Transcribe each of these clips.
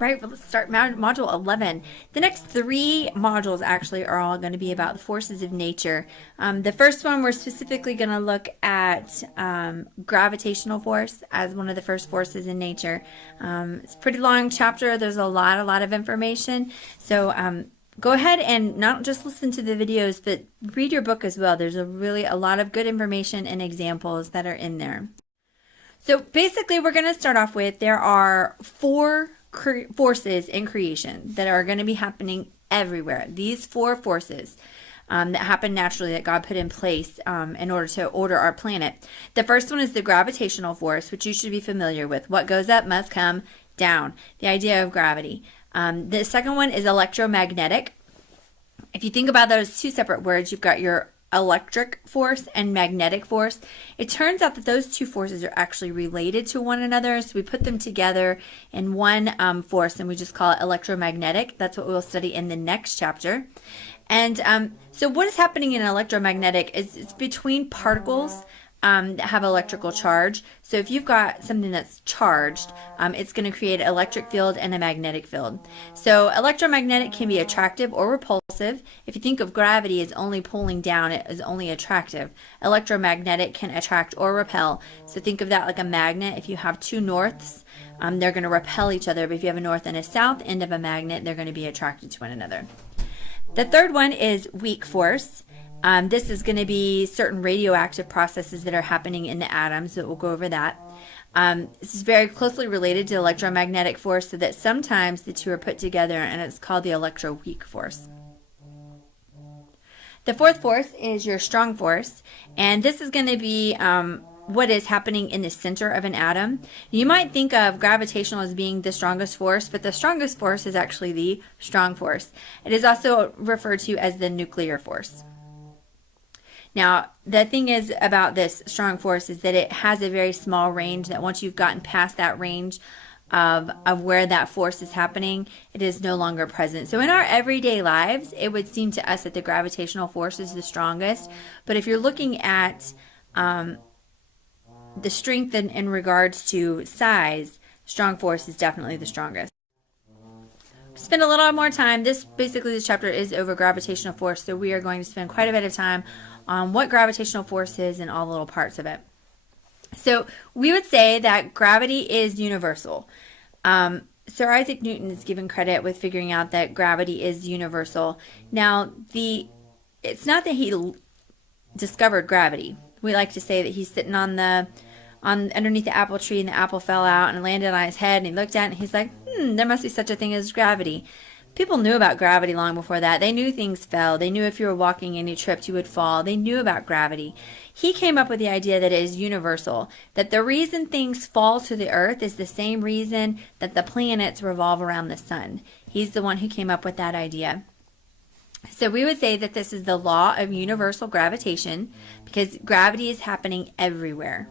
Right, well, let's start module 11. The next three modules actually are all going to be about the forces of nature. The first one, we're specifically going to look at gravitational force as one of the first forces in nature. It's a pretty long chapter. There's a lot of information. So go ahead and not just listen to the videos, but read your book as well. There's a lot of good information and examples that are in there. So basically, we're going to start off with there are four forces in creation that are going to be happening everywhere. These four forces that happen naturally that God put in place in order to order our planet. The first one is the gravitational force, which you should be familiar with. What goes up must come down. The idea of gravity. The second one is electromagnetic. If you think about those two separate words, you've got your electric force and magnetic force. It turns out that those two forces are actually related to one another, so we put them together in one force and we just call it electromagnetic. That's what we'll study in the next chapter. And so what is happening in electromagnetic is it's between particles that have electrical charge. So if you've got something that's charged, it's going to create an electric field and a magnetic field. So electromagnetic can be attractive or repulsive. If you think of gravity as only pulling down, it is only attractive. Electromagnetic can attract or repel. So think of that like a magnet. If you have two norths, they're going to repel each other. But if you have a north and a south end of a magnet, they're going to be attracted to one another. The third one is weak force. This is going to be certain radioactive processes that are happening in the atoms, so we'll go over that. This is very closely related to electromagnetic force, so that sometimes the two are put together, and it's called the electroweak force. The fourth force is your strong force, and this is going to be what is happening in the center of an atom. You might think of gravitational as being the strongest force, but the strongest force is actually the strong force. It is also referred to as the nuclear force. Now, the thing is about this strong force is that it has a very small range, that once you've gotten past that range of where that force is happening, it is no longer present. So in our everyday lives, it would seem to us that the gravitational force is the strongest. But if you're looking at the strength in regards to size, strong force is definitely the strongest. Spend a little more time. This chapter is over gravitational force, so we are going to spend quite a bit of time on what gravitational force is and all the little parts of it. So we would say that gravity is universal. Sir Isaac Newton is given credit with figuring out that gravity is universal. Now, it's not that he discovered gravity. We like to say that he's sitting underneath the apple tree and the apple fell out and landed on his head, and he looked at it and he's like, there must be such a thing as gravity. People knew about gravity long before that. They knew things fell. They knew if you were walking and you tripped, you would fall. They knew about gravity. He came up with the idea that it is universal, that the reason things fall to the earth is the same reason that the planets revolve around the sun. He's the one who came up with that idea. So we would say that this is the law of universal gravitation because gravity is happening everywhere.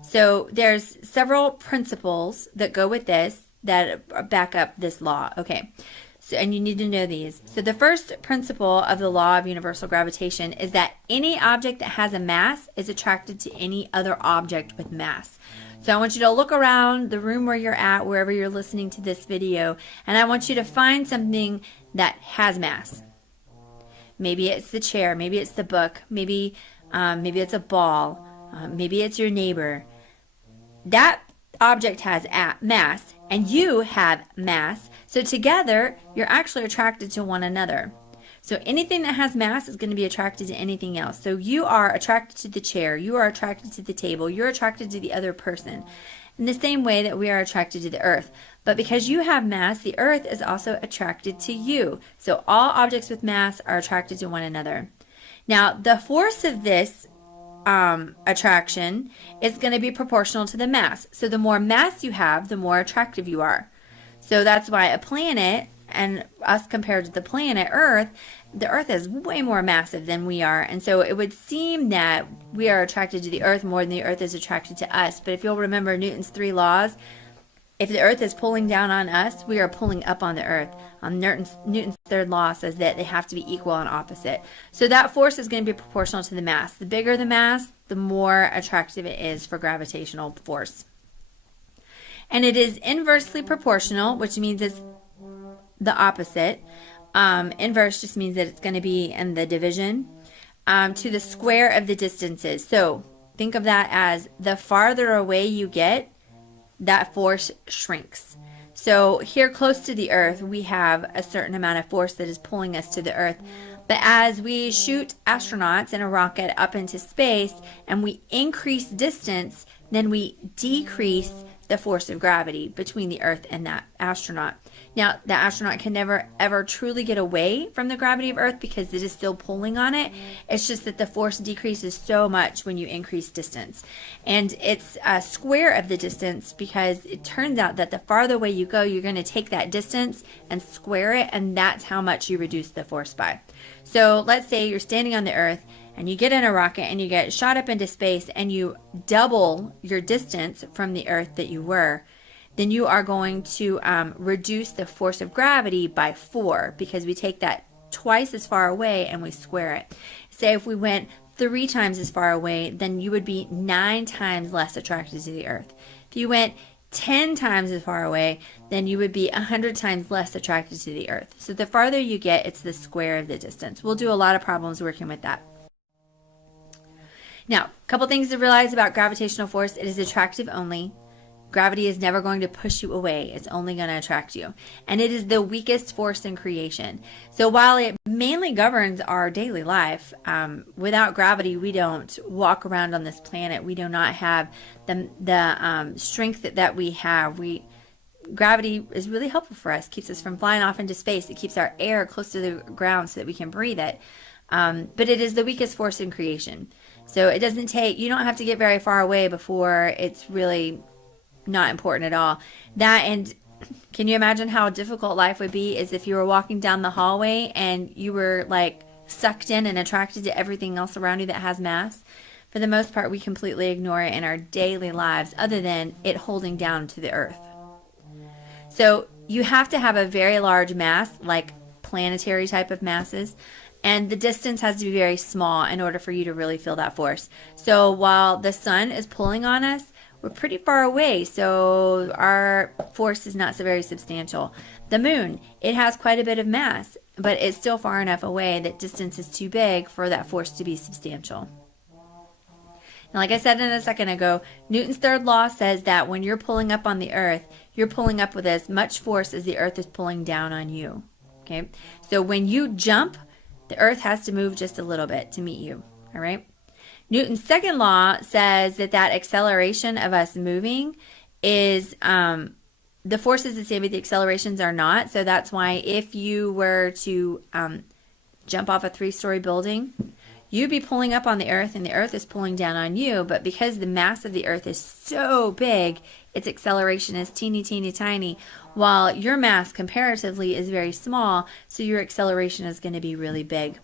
So there's several principles that go with this that back up this law. Okay. So, and you need to know these. So the first principle of the law of universal gravitation is that any object that has a mass is attracted to any other object with mass. So I want you to look around the room where you're at, wherever you're listening to this video, and I want you to find something that has mass. Maybe it's the chair, maybe it's the book, maybe it's a ball, maybe it's your neighbor. That object has mass, and you have mass. So together, you're actually attracted to one another. So anything that has mass is going to be attracted to anything else. So you are attracted to the chair, you are attracted to the table, you're attracted to the other person. In the same way that we are attracted to the earth. But because you have mass, the earth is also attracted to you. So all objects with mass are attracted to one another. Now, the force of this attraction is going to be proportional to the mass. So the more mass you have, the more attractive you are. So that's why a planet, and us compared to the planet Earth, the Earth is way more massive than we are. And so it would seem that we are attracted to the Earth more than the Earth is attracted to us. But if you'll remember Newton's 3 laws, if the Earth is pulling down on us, we are pulling up on the Earth. Newton's third law says that they have to be equal and opposite. So that force is going to be proportional to the mass. The bigger the mass, the more attractive it is for gravitational force. And it is inversely proportional, which means it's the opposite. Inverse just means that it's going to be in the division to the square of the distances. So think of that as the farther away you get, that force shrinks. So here close to the earth, we have a certain amount of force that is pulling us to the earth. But as we shoot astronauts in a rocket up into space and we increase distance, then we decrease the force of gravity between the earth and that astronaut. Now, the astronaut can never ever truly get away from the gravity of earth because it is still pulling on it. It's just that the force decreases so much when you increase distance. And it's a square of the distance because it turns out that the farther away you go, you're going to take that distance and square it, and that's how much you reduce the force by. So let's say you're standing on the earth and you get in a rocket and you get shot up into space and you double your distance from the earth that you were, then you are going to reduce the force of gravity by 4 because we take that twice as far away and we square it. Say if we went 3 times as far away, then you would be 9 times less attracted to the earth. If you went 10 times as far away, then you would be 100 times less attracted to the earth. So the farther you get, it's the square of the distance. We'll do a lot of problems working with that. Now, a couple things to realize about gravitational force. It is attractive only. Gravity is never going to push you away. It's only going to attract you. And it is the weakest force in creation. So while it mainly governs our daily life, without gravity, we don't walk around on this planet. We do not have the strength that we have. Gravity is really helpful for us. Keeps us from flying off into space. It keeps our air close to the ground so that we can breathe it. But it is the weakest force in creation. So it doesn't take, you don't have to get very far away before it's really not important at all. That, and can you imagine how difficult life would be is if you were walking down the hallway and you were like sucked in and attracted to everything else around you that has mass? For the most part, we completely ignore it in our daily lives other than it holding down to the earth. So you have to have a very large mass, like planetary type of masses, and the distance has to be very small in order for you to really feel that force. So while the sun is pulling on us, we're pretty far away, so our force is not so very substantial. The moon, it has quite a bit of mass, but it's still far enough away that distance is too big for that force to be substantial. Now, like I said a second ago, Newton's third law says that when you're pulling up on the earth, you're pulling up with as much force as the earth is pulling down on you. Okay? So when you jump, the earth has to move just a little bit to meet you. All right? Newton's second law says that acceleration of us moving is, the force is the same, but the accelerations are not. So that's why if you were to jump off a 3-story building, you'd be pulling up on the earth and the earth is pulling down on you. But because the mass of the earth is so big, its acceleration is teeny, teeny, tiny, while your mass comparatively is very small, so your acceleration is going to be really big.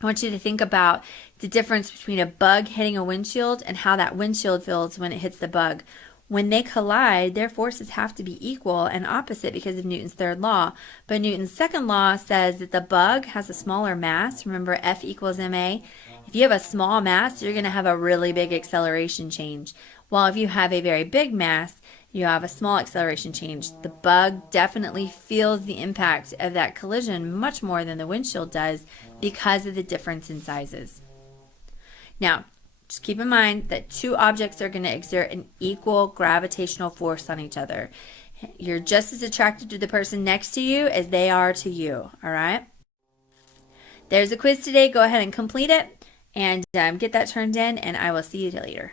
I want you to think about the difference between a bug hitting a windshield and how that windshield feels when it hits the bug. When they collide, their forces have to be equal and opposite because of Newton's third law. But Newton's second law says that the bug has a smaller mass. Remember, F equals ma. If you have a small mass, you're going to have a really big acceleration change. While if you have a very big mass, you have a small acceleration change. The bug definitely feels the impact of that collision much more than the windshield does because of the difference in sizes. Now, just keep in mind that 2 objects are going to exert an equal gravitational force on each other. You're just as attracted to the person next to you as they are to you, all right? There's a quiz today. Go ahead and complete it and get that turned in, and I will see you later.